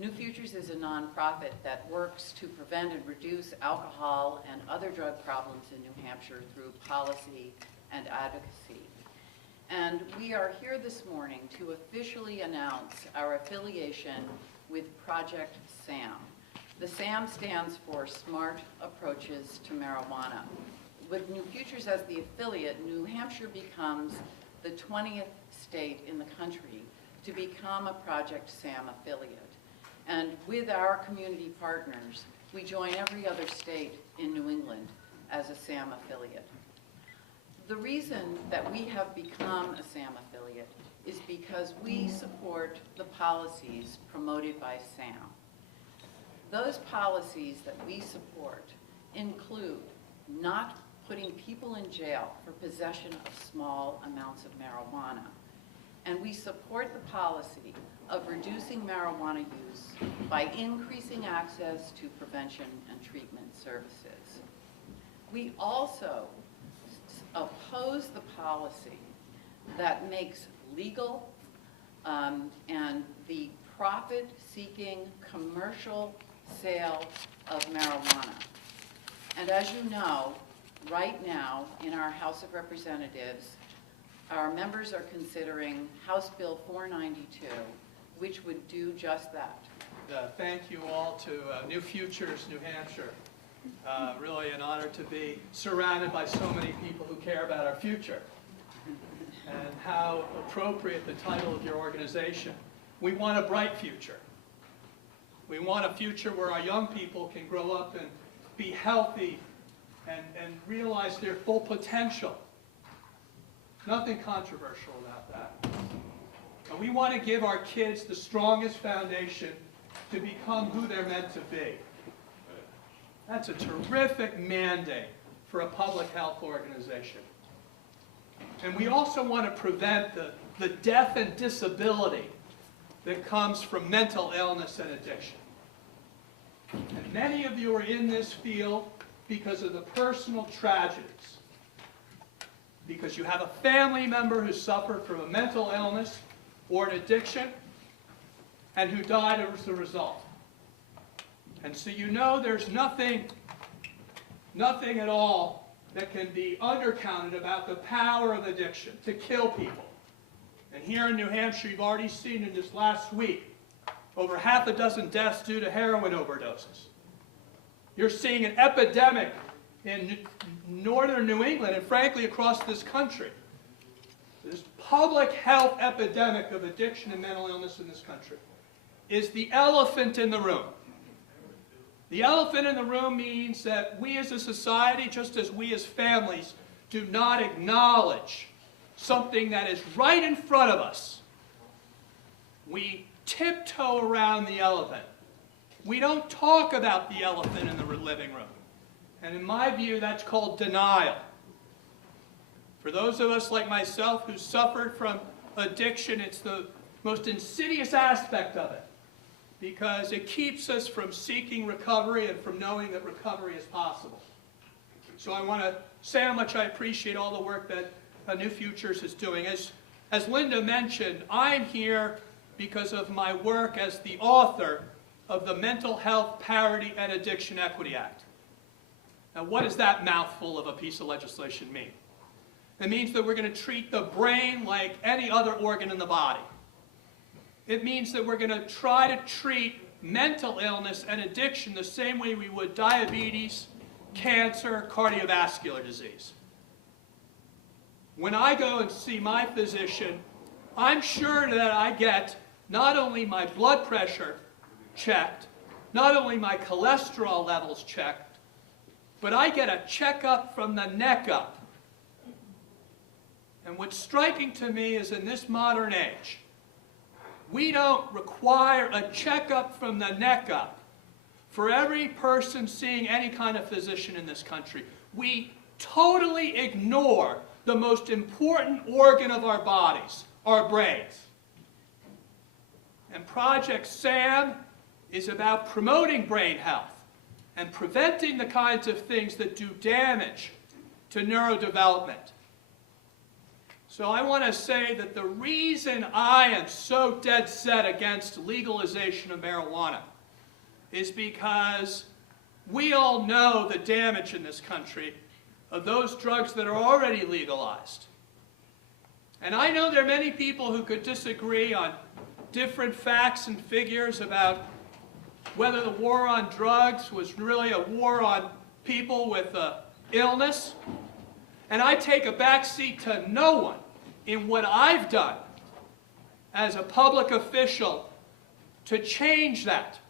New Futures is a nonprofit that works to prevent and reduce alcohol and other drug problems in New Hampshire through policy and advocacy. And we are here this morning to officially announce our affiliation with Project SAM. The SAM stands for Smart Approaches to Marijuana. With New Futures as the affiliate, New Hampshire becomes the 20th state in the country to become a Project SAM affiliate. And with our community partners, we join every other state in New England as a SAM affiliate. The reason that we have become a SAM affiliate is because we support the policies promoted by SAM. Those policies that we support include not putting people in jail for possession of small amounts of marijuana. And we support the policy of reducing marijuana use by increasing access to prevention and treatment services. We also oppose the policy that makes legal and the profit-seeking commercial sale of marijuana. And as you know, right now in our House of Representatives, our members are considering House Bill 492, which would do just that. Thank you all to New Futures, New Hampshire. Really an honor to be surrounded by so many people who care about our future. And how appropriate the title of your organization. We want a bright future. We want a future where our young people can grow up and be healthy and realize their full potential. Nothing controversial about that. And we want to give our kids the strongest foundation to become who they're meant to be. That's a terrific mandate for a public health organization. And we also want to prevent the death and disability that comes from mental illness and addiction. And many of you are in this field because of the personal tragedies. Because you have a family member who suffered from a mental illness or an addiction and who died as a result. And so you know there's nothing at all that can be undercounted about the power of addiction to kill people. And here in New Hampshire, you've already seen in this last week over half a dozen deaths due to heroin overdoses. You're seeing an epidemic in northern New England and frankly across this country. This public health epidemic of addiction and mental illness in this country is the elephant in the room. The elephant in the room means that we as a society, just as we as families, do not acknowledge something that is right in front of us. We tiptoe around the elephant. We don't talk about the elephant in the living room. And in my view, that's called denial. For those of us like myself who suffered from addiction, it's the most insidious aspect of it because it keeps us from seeking recovery and from knowing that recovery is possible. So I want to say how much I appreciate all the work that New Futures is doing. As Linda mentioned, I'm here because of my work as the author of the Mental Health Parity and Addiction Equity Act. Now, what does that mouthful of a piece of legislation mean? It means that we're going to treat the brain like any other organ in the body. It means that we're going to try to treat mental illness and addiction the same way we would diabetes, cancer, cardiovascular disease. When I go and see my physician, I'm sure that I get not only my blood pressure checked, not only my cholesterol levels checked, but I get a checkup from the neck up. And what's striking to me is in this modern age, we don't require a checkup from the neck up for every person seeing any kind of physician in this country. We totally ignore the most important organ of our bodies, our brains. And Project SAM is about promoting brain health and preventing the kinds of things that do damage to neurodevelopment. So I want to say that the reason I am so dead set against legalization of marijuana is because we all know the damage in this country of those drugs that are already legalized. And I know there are many people who could disagree on different facts and figures about whether the war on drugs was really a war on people with illness. And I take a backseat to no one in what I've done as a public official to change that.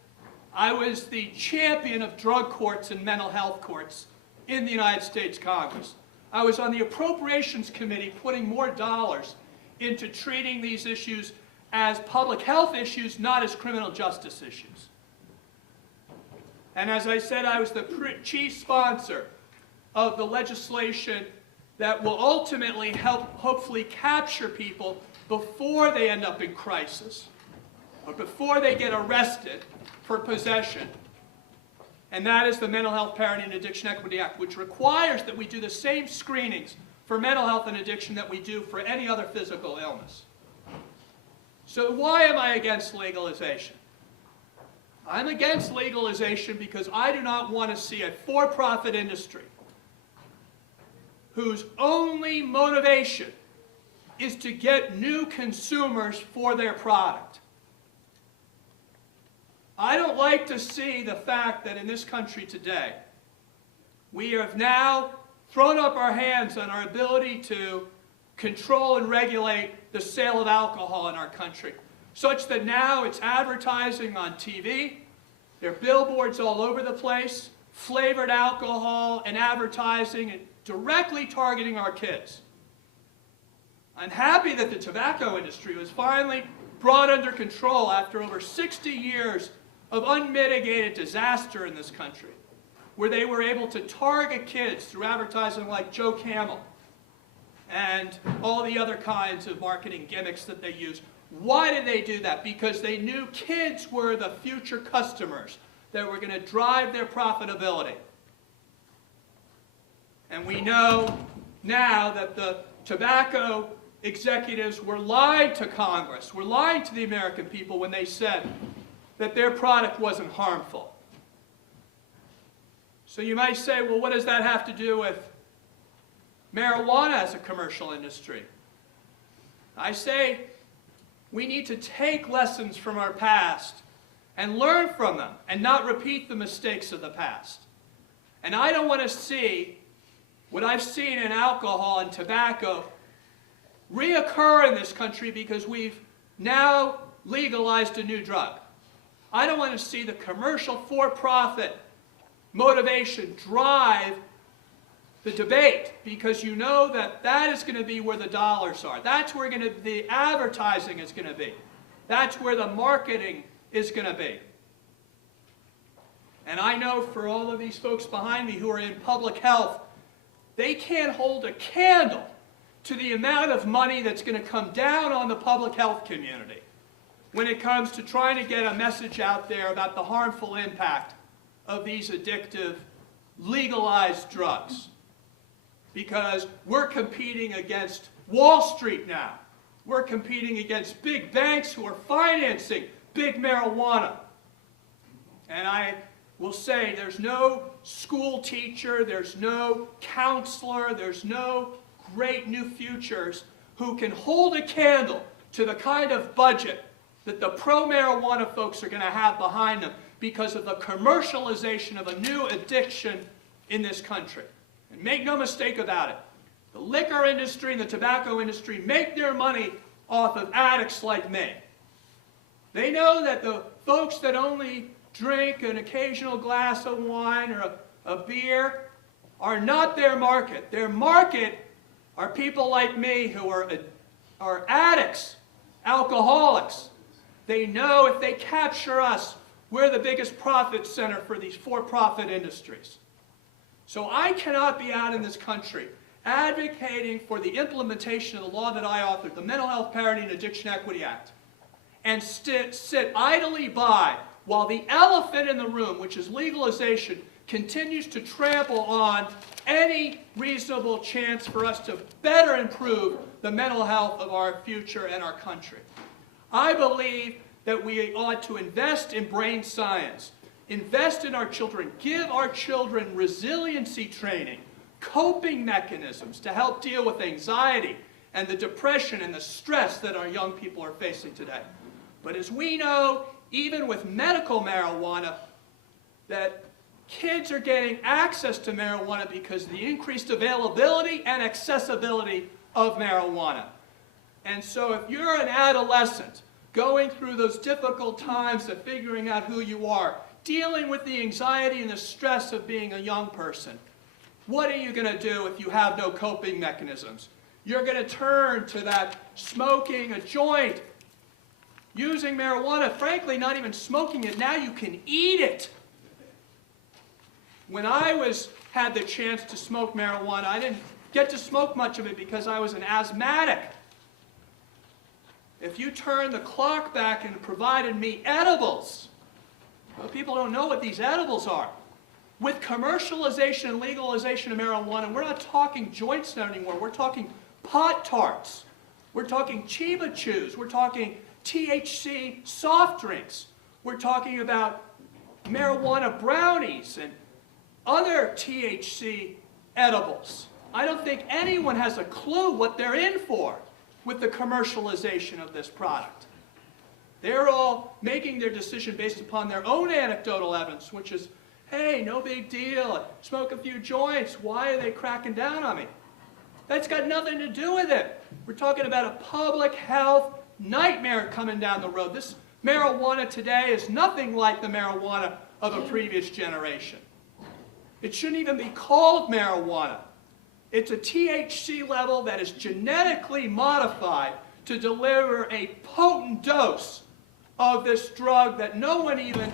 I was the champion of drug courts and mental health courts in the United States Congress. I was on the Appropriations Committee putting more dollars into treating these issues as public health issues, not as criminal justice issues. And as I said, I was the chief sponsor of the legislation that will ultimately help hopefully capture people before they end up in crisis or before they get arrested for possession. And that is the Mental Health Parity and Addiction Equity Act, which requires that we do the same screenings for mental health and addiction that we do for any other physical illness. So why am I against legalization? I'm against legalization because I do not want to see a for-profit industry whose only motivation is to get new consumers for their product. I don't like to see the fact that in this country today, we have now thrown up our hands on our ability to control and regulate the sale of alcohol in our country, such that now it's advertising on TV, there are billboards all over the place, flavored alcohol and advertising and directly targeting our kids. I'm happy that the tobacco industry was finally brought under control after over 60 years of unmitigated disaster in this country, where they were able to target kids through advertising like Joe Camel and all the other kinds of marketing gimmicks that they use. Why did they do that? Because they knew kids were the future customers that were going to drive their profitability. And we know now that the tobacco executives were lying to Congress, were lying to the American people when they said that their product wasn't harmful. So you might say, well, what does that have to do with marijuana as a commercial industry? I say we need to take lessons from our past and learn from them and not repeat the mistakes of the past. And I don't want to see what I've seen in alcohol and tobacco reoccur in this country because we've now legalized a new drug. I don't want to see the commercial for-profit motivation drive the debate, because you know that that is going to be where the dollars are. That's where the advertising is going to be. That's where the marketing is going to be. And I know for all of these folks behind me who are in public health, they can't hold a candle to the amount of money that's going to come down on the public health community when it comes to trying to get a message out there about the harmful impact of these addictive, legalized drugs. Because we're competing against Wall Street now. We're competing against big banks who are financing big marijuana. And I will say there's no school teacher, there's no counselor, there's no great new futures who can hold a candle to the kind of budget that the pro-marijuana folks are going to have behind them because of the commercialization of a new addiction in this country. And make no mistake about it, the liquor industry and the tobacco industry make their money off of addicts like me. They know that the folks that only drink an occasional glass of wine or a beer are not their market. Their market are people like me who are addicts, alcoholics. They know if they capture us, we're the biggest profit center for these for-profit industries. So I cannot be out in this country advocating for the implementation of the law that I authored, the Mental Health Parity and Addiction Equity Act, and sit idly by while the elephant in the room, which is legalization, continues to trample on any reasonable chance for us to better improve the mental health of our future and our country. I believe that we ought to invest in brain science, invest in our children, give our children resiliency training, coping mechanisms to help deal with anxiety and the depression and the stress that our young people are facing today. But as we know, even with medical marijuana, that kids are getting access to marijuana because of the increased availability and accessibility of marijuana. And so if you're an adolescent going through those difficult times of figuring out who you are, dealing with the anxiety and the stress of being a young person, what are you going to do if you have no coping mechanisms? You're going to turn to that smoking a joint, using marijuana, frankly not even smoking it, now you can eat it. When I had the chance to smoke marijuana, I didn't get to smoke much of it because I was an asthmatic. If you turn the clock back and provided me edibles, well, people don't know what these edibles are. With commercialization and legalization of marijuana, we're not talking joints anymore. We're talking pot tarts. We're talking Chiba Chews. We're talking THC soft drinks. We're talking about marijuana brownies and other THC edibles. I don't think anyone has a clue what they're in for with the commercialization of this product. They're all making their decision based upon their own anecdotal evidence, which is, hey, no big deal, smoke a few joints, why are they cracking down on me? That's got nothing to do with it. We're talking about a public health nightmare coming down the road. This marijuana today is nothing like the marijuana of a previous generation. It shouldn't even be called marijuana. It's a THC level that is genetically modified to deliver a potent dose of this drug that no one even,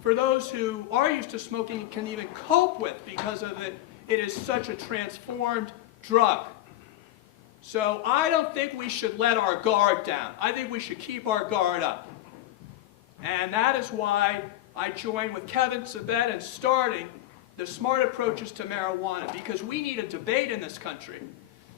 for those who are used to smoking, can even cope with because of it. It is such a transformed drug. So I don't think we should let our guard down. I think we should keep our guard up. And that is why I joined with Kevin Sabet in starting the Smart Approaches to Marijuana, because we need a debate in this country.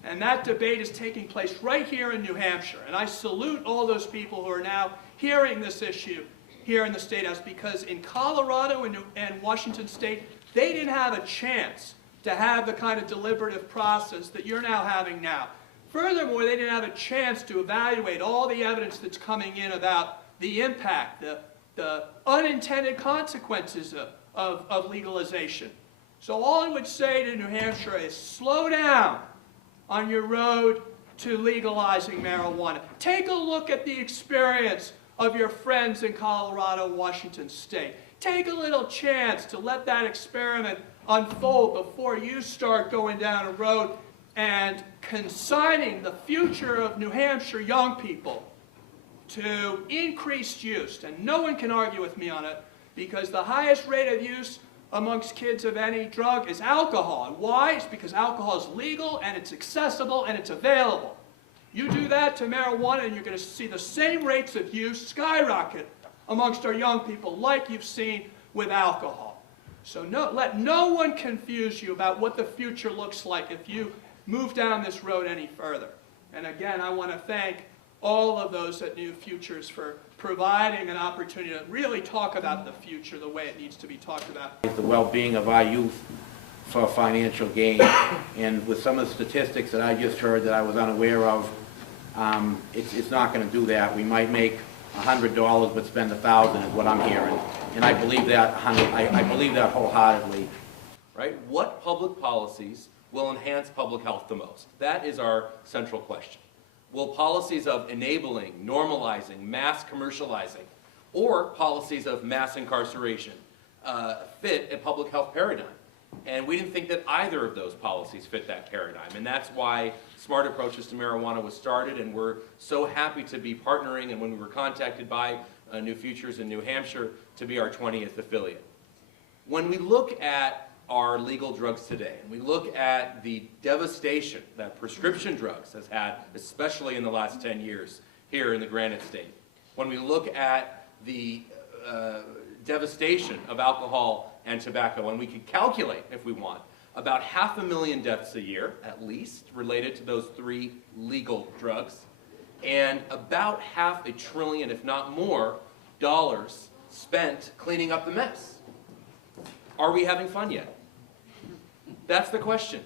And that debate is taking place right here in New Hampshire. And I salute all those people who are now hearing this issue here in the State House, because in Colorado and Washington State, they didn't have a chance to have the kind of deliberative process that you're now having now. Furthermore, they didn't have a chance to evaluate all the evidence that's coming in about the impact, the unintended consequences of legalization. So all I would say to New Hampshire is slow down on your road to legalizing marijuana. Take a look at the experience of your friends in Colorado and Washington State. Take a little chance to let that experiment unfold before you start going down a road and consigning the future of New Hampshire young people to increased use. And no one can argue with me on it, because the highest rate of use amongst kids of any drug is alcohol. And why? It's because alcohol is legal and it's accessible and it's available. You do that to marijuana and you're going to see the same rates of use skyrocket amongst our young people like you've seen with alcohol. So let no one confuse you about what the future looks like if you move down this road any further. And again, I want to thank all of those at New Futures for providing an opportunity to really talk about the future the way it needs to be talked about. The well-being of our youth for financial gain. And with some of the statistics that I just heard that I was unaware of, it's not going to do that. We might make $100 but spend $1,000 is what I'm hearing. And I believe that, I believe that wholeheartedly. Right? What public policies will enhance public health the most? That is our central question. Will policies of enabling, normalizing, mass commercializing, or policies of mass incarceration fit a public health paradigm? And we didn't think that either of those policies fit that paradigm. And that's why Smart Approaches to Marijuana was started, and we're so happy to be partnering, and when we were contacted by New Futures in New Hampshire to be our 20th affiliate. When we look at our legal drugs today, and we look at the devastation that prescription drugs has had, especially in the last 10 years here in the Granite State, when we look at the devastation of alcohol and tobacco, and we can calculate, if we want, about 500,000 deaths a year, at least, related to those 3 legal drugs, and about $500 billion, if not more, dollars spent cleaning up the mess. Are we having fun yet? That's the question.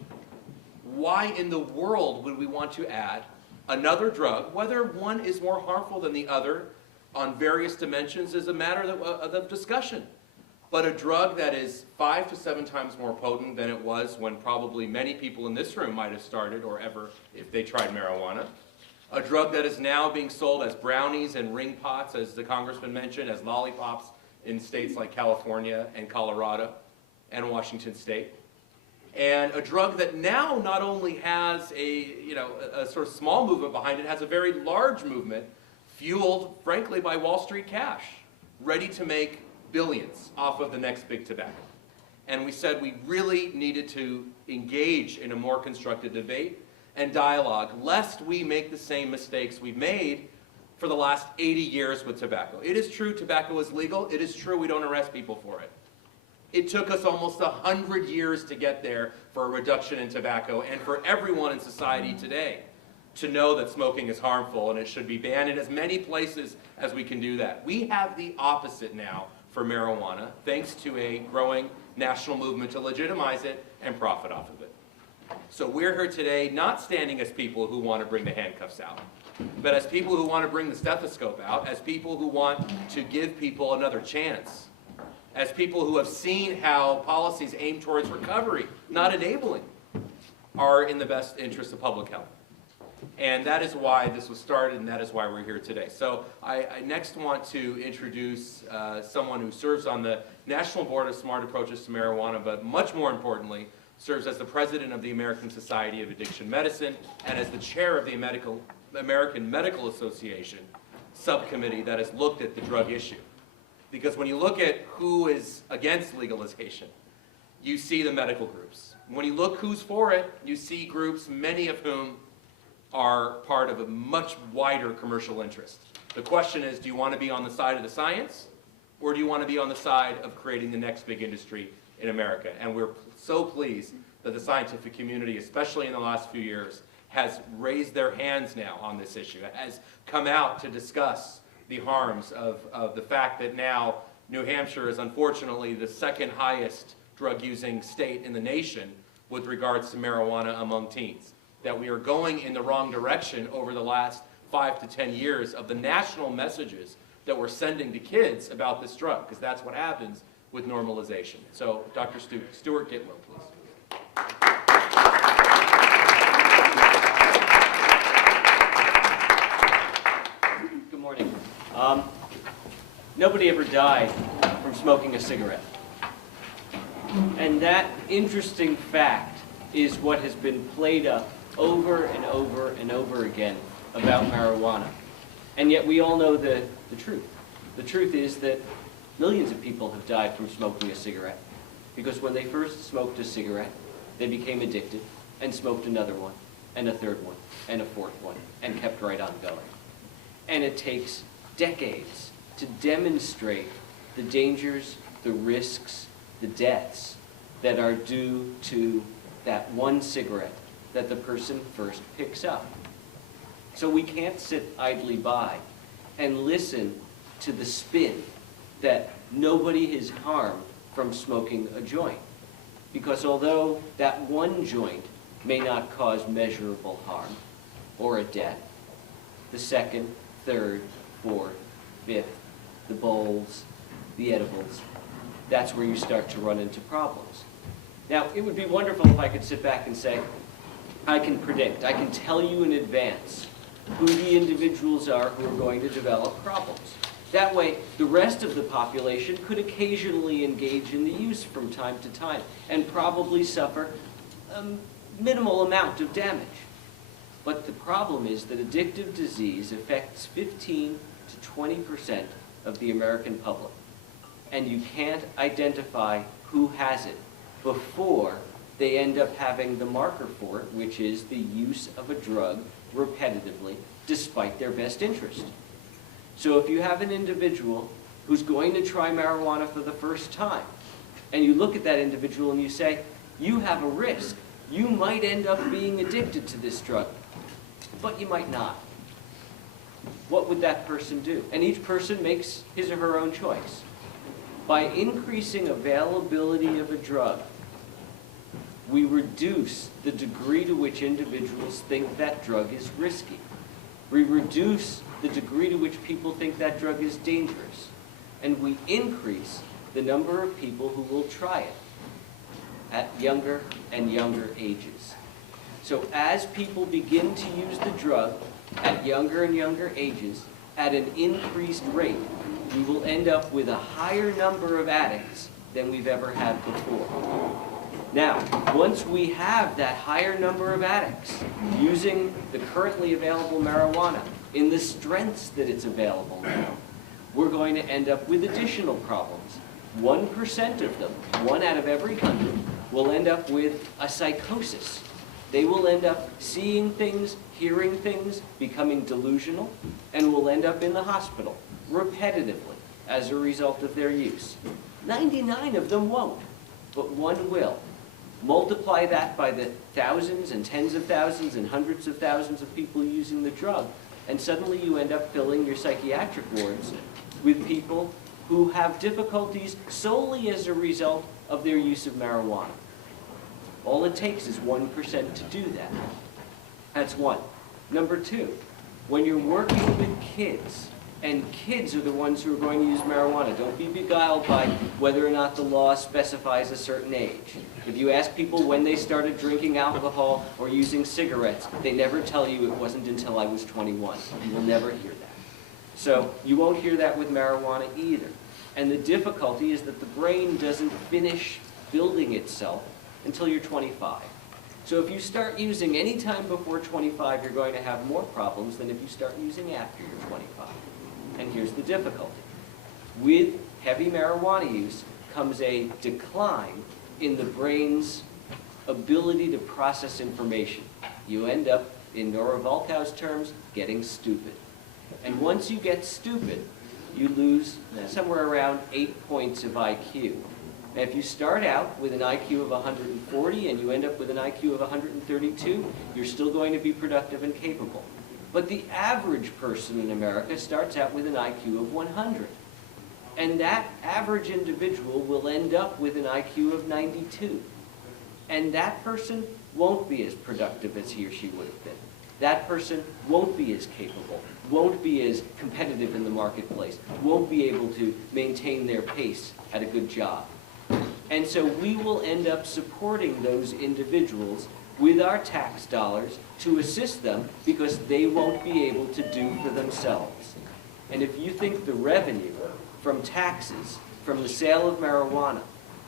Why in the world would we want to add another drug, whether one is more harmful than the other on various dimensions is a matter of discussion. But a drug that is 5 to 7 times more potent than it was when probably many people in this room might have started or ever if they tried marijuana. A drug that is now being sold as brownies and ring pots, as the congressman mentioned, as lollipops in states like California and Colorado and Washington State. And a drug that now not only has a sort of small movement behind it, has a very large movement fueled, frankly, by Wall Street cash, ready to make billions off of the next big tobacco. And we said we really needed to engage in a more constructive debate and dialogue, lest we make the same mistakes we've made for the last 80 years with tobacco. It is true tobacco is legal. It is true we don't arrest people for it. It took us almost 100 years to get there for a reduction in tobacco and for everyone in society today to know that smoking is harmful and it should be banned in as many places as we can do that. We have the opposite now for marijuana, thanks to a growing national movement to legitimize it and profit off of it. So we're here today not standing as people who want to bring the handcuffs out, but as people who want to bring the stethoscope out, as people who want to give people another chance, as people who have seen how policies aimed towards recovery, not enabling, are in the best interest of public health. And that is why this was started, and that is why we're here today. So I next want to introduce someone who serves on the National Board of Smart Approaches to Marijuana, but much more importantly, serves as the president of the American Society of Addiction Medicine and as the chair of the American Medical Association subcommittee that has looked at the drug issue. Because when you look at who is against legalization, you see the medical groups. When you look who's for it, you see groups, many of whom are part of a much wider commercial interest. The question is, do you want to be on the side of the science, or do you want to be on the side of creating the next big industry in America? And we're so pleased that the scientific community, especially in the last few years, has raised their hands now on this issue, has come out to discuss the harms of the fact that now New Hampshire is unfortunately the second highest drug-using state in the nation with regards to marijuana among teens. That we are going in the wrong direction over the last 5 to 10 years of the national messages that we're sending to kids about this drug, because that's what happens with normalization. So, Dr. Stuart Gitlow, please. Good morning. Nobody ever died from smoking a cigarette. And that interesting fact is what has been played up over and over and over again about marijuana. And yet we all know the truth. The truth is that millions of people have died from smoking a cigarette because when they first smoked a cigarette, they became addicted and smoked another one, and a third one, and a fourth one, and kept right on going. And it takes decades to demonstrate the dangers, the risks, the deaths that are due to that one cigarette that the person first picks up. So we can't sit idly by and listen to the spin that nobody is harmed from smoking a joint. Because although that one joint may not cause measurable harm or a death, the second, third, fourth, fifth, the bowls, the edibles, that's where you start to run into problems. Now, it would be wonderful if I could sit back and say, I can predict, I can tell you in advance who the individuals are who are going to develop problems. That way, the rest of the population could occasionally engage in the use from time to time and probably suffer a minimal amount of damage. But the problem is that addictive disease affects 15 to 20% of the American public. And you can't identify who has it before they end up having the marker for it, which is the use of a drug repetitively, despite their best interest. So if you have an individual who's going to try marijuana for the first time, and you look at that individual and you say, you have a risk. You might end up being addicted to this drug, but you might not. What would that person do? And each person makes his or her own choice. By increasing availability of a drug, we reduce the degree to which individuals think that drug is risky. We reduce the degree to which people think that drug is dangerous. And we increase the number of people who will try it at younger and younger ages. So as people begin to use the drug at younger and younger ages at an increased rate, we will end up with a higher number of addicts than we've ever had before. Now, once we have that higher number of addicts using the currently available marijuana in the strengths that it's available now, we're going to end up with additional problems. 1% of them, 1 out of every 100, will end up with a psychosis. They will end up seeing things, hearing things, becoming delusional, and will end up in the hospital repetitively as a result of their use. 99 of them won't, but 1 will. Multiply that by the thousands and tens of thousands and hundreds of thousands of people using the drug, and suddenly you end up filling your psychiatric wards with people who have difficulties solely as a result of their use of marijuana. All it takes is 1% to do that. That's one. Number two, when you're working with kids, and kids are the ones who are going to use marijuana, don't be beguiled by whether or not the law specifies a certain age. If you ask people when they started drinking alcohol or using cigarettes, they never tell you it wasn't until I was 21. You will never hear that. So you won't hear that with marijuana either. And the difficulty is that the brain doesn't finish building itself until you're 25. So if you start using any time before 25, you're going to have more problems than if you start using after you're 25. And here's the difficulty. With heavy marijuana use comes a decline in the brain's ability to process information. You end up, in Nora Volkow's terms, getting stupid. And once you get stupid, you lose somewhere around 8 points of IQ. Now, if you start out with an IQ of 140 and you end up with an IQ of 132, you're still going to be productive and capable. But the average person in America starts out with an IQ of 100. And that average individual will end up with an IQ of 92. And that person won't be as productive as he or she would have been. That person won't be as capable, won't be as competitive in the marketplace, won't be able to maintain their pace at a good job. And so we will end up supporting those individuals with our tax dollars to assist them because they won't be able to do for themselves. And if you think the revenue from taxes, from the sale of marijuana,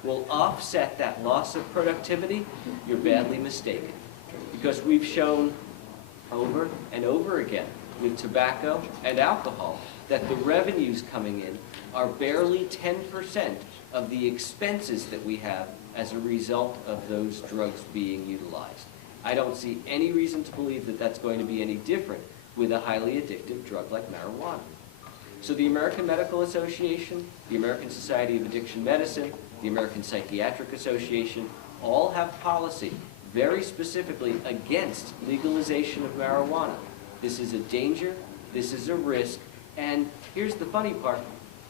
will offset that loss of productivity, you're badly mistaken. Because we've shown over and over again with tobacco and alcohol that the revenues coming in are barely 10% of the expenses that we have as a result of those drugs being utilized. I don't see any reason to believe that that's going to be any different with a highly addictive drug like marijuana. So the American Medical Association, the American Society of Addiction Medicine, the American Psychiatric Association, all have policy very specifically against legalization of marijuana. This is a danger, this is a risk, and here's the funny part,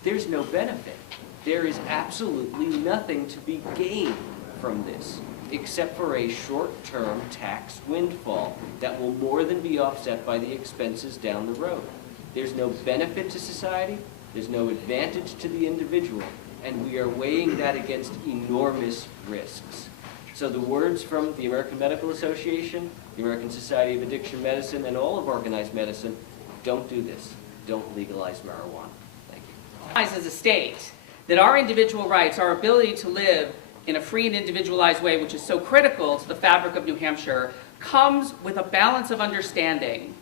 there's no benefit. There is absolutely nothing to be gained from this, except for a short-term tax windfall that will more than be offset by the expenses down the road. There's no benefit to society, there's no advantage to the individual, and we are weighing that against enormous risks. So the words from the American Medical Association, the American Society of Addiction Medicine, and all of organized medicine, don't do this. Don't legalize marijuana. Thank you. As a state, that our individual rights, our ability to live in a free and individualized way, which is so critical to the fabric of New Hampshire, comes with a balance of understanding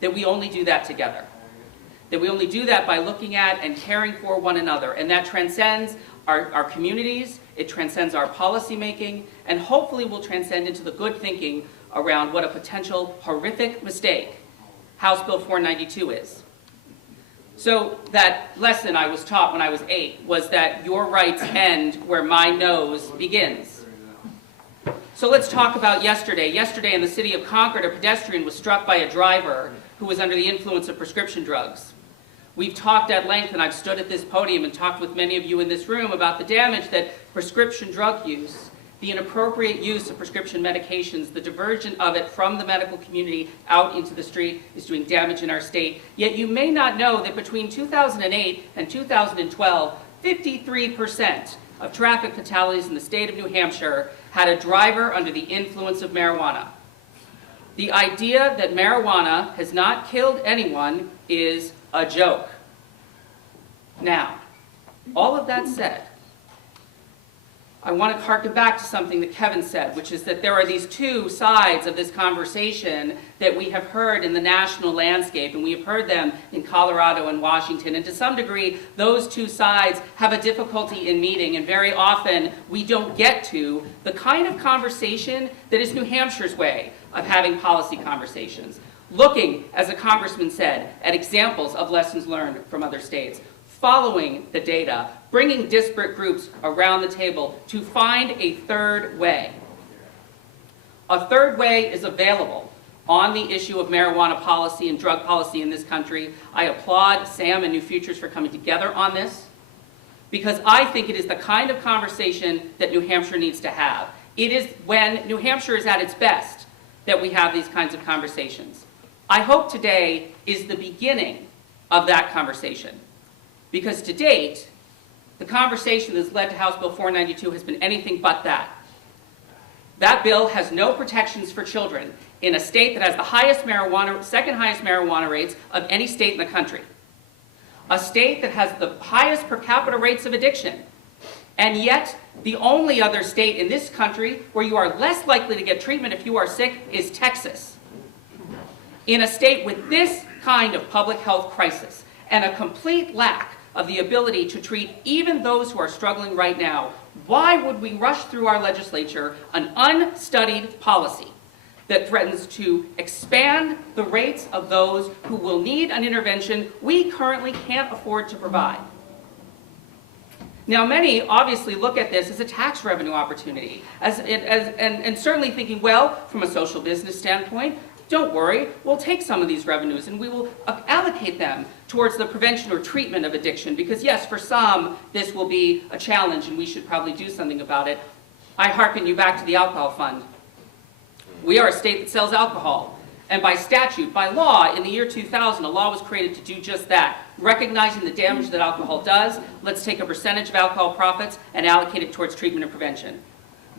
that we only do that together. That we only do that by looking at and caring for one another. And that transcends our communities, it transcends our policy making, and hopefully will transcend into the good thinking around what a potential horrific mistake House Bill 492 is. So that lesson I was taught when I was 8 was that your rights end where my nose begins. So let's talk about yesterday. Yesterday in the city of Concord, a pedestrian was struck by a driver who was under the influence of prescription drugs. We've talked at length, and I've stood at this podium and talked with many of you in this room about the damage that prescription drug use, the inappropriate use of prescription medications, the diversion of it from the medical community out into the street is doing damage in our state. Yet you may not know that between 2008 and 2012, 53% of traffic fatalities in the state of New Hampshire had a driver under the influence of marijuana. The idea that marijuana has not killed anyone is a joke. Now, all of that said, I want to harken back to something that Kevin said, which is that there are these two sides of this conversation that we have heard in the national landscape, and we have heard them in Colorado and Washington, and to some degree, those two sides have a difficulty in meeting, and very often we don't get to the kind of conversation that is New Hampshire's way of having policy conversations. Looking, as a congressman said, at examples of lessons learned from other states, following the data, bringing disparate groups around the table to find a third way. A third way is available on the issue of marijuana policy and drug policy in this country. I applaud Sam and New Futures for coming together on this, because I think it is the kind of conversation that New Hampshire needs to have. It is when New Hampshire is at its best that we have these kinds of conversations. I hope today is the beginning of that conversation, because to date, the conversation that has led to House Bill 492 has been anything but that. That bill has no protections for children in a state that has the highest marijuana, second highest marijuana rates of any state in the country. A state that has the highest per capita rates of addiction. And yet, the only other state in this country where you are less likely to get treatment if you are sick is Texas. In a state with this kind of public health crisis and a complete lack of the ability to treat even those who are struggling right now, why would we rush through our legislature an unstudied policy that threatens to expand the rates of those who will need an intervention we currently can't afford to provide? Now, many obviously look at this as a tax revenue opportunity, and certainly thinking, well, from a social business standpoint, don't worry, we'll take some of these revenues and we will allocate them towards the prevention or treatment of addiction, because yes, for some, this will be a challenge and we should probably do something about it. I hearken you back to the alcohol fund. We are a state that sells alcohol, and by statute, by law, in the year 2000, a law was created to do just that. Recognizing the damage that alcohol does, let's take a percentage of alcohol profits and allocate it towards treatment and prevention.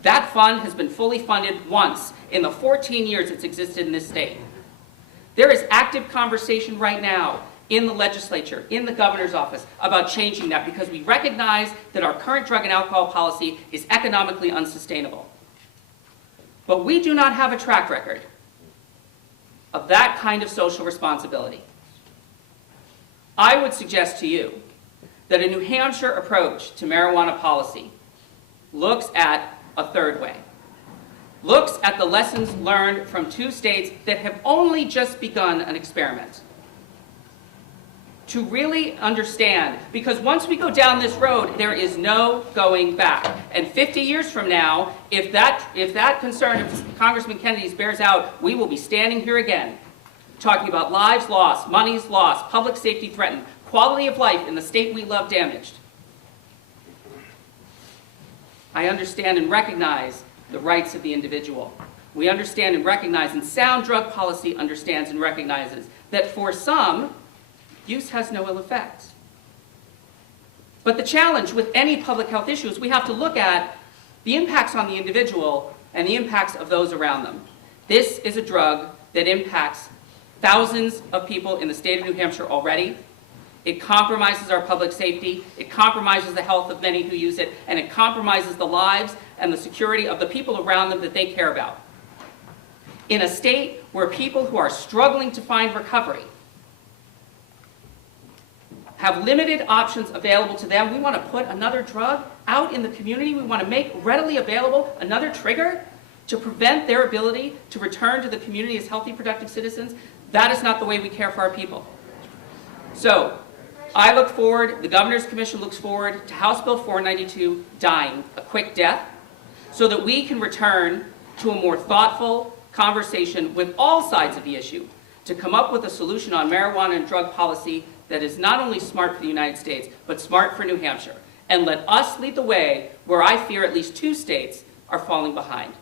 That fund has been fully funded once in the 14 years it's existed in this state. There is active conversation right now in the legislature, in the governor's office, about changing that, because we recognize that our current drug and alcohol policy is economically unsustainable. But we do not have a track record of that kind of social responsibility. I would suggest to you that a New Hampshire approach to marijuana policy looks at a third way. Looks at the lessons learned from two states that have only just begun an experiment. To really understand, because once we go down this road, there is no going back. And 50 years from now, if that concern of Congressman Kennedy's bears out, we will be standing here again, talking about lives lost, monies lost, public safety threatened, quality of life in the state we love damaged. I understand and recognize the rights of the individual. We understand and recognize, and sound drug policy understands and recognizes, that for some, use has no ill effects. But the challenge with any public health issue is we have to look at the impacts on the individual and the impacts of those around them. This is a drug that impacts thousands of people in the state of New Hampshire already. It compromises our public safety, it compromises the health of many who use it, and it compromises the lives and the security of the people around them that they care about. In a state where people who are struggling to find recovery have limited options available to them, we want to put another drug out in the community, we want to make readily available another trigger to prevent their ability to return to the community as healthy, productive citizens. That is not the way we care for our people. So, I look forward, the Governor's Commission looks forward to House Bill 492 dying a quick death so that we can return to a more thoughtful conversation with all sides of the issue to come up with a solution on marijuana and drug policy that is not only smart for the United States, but smart for New Hampshire. And let us lead the way where I fear at least 2 states are falling behind.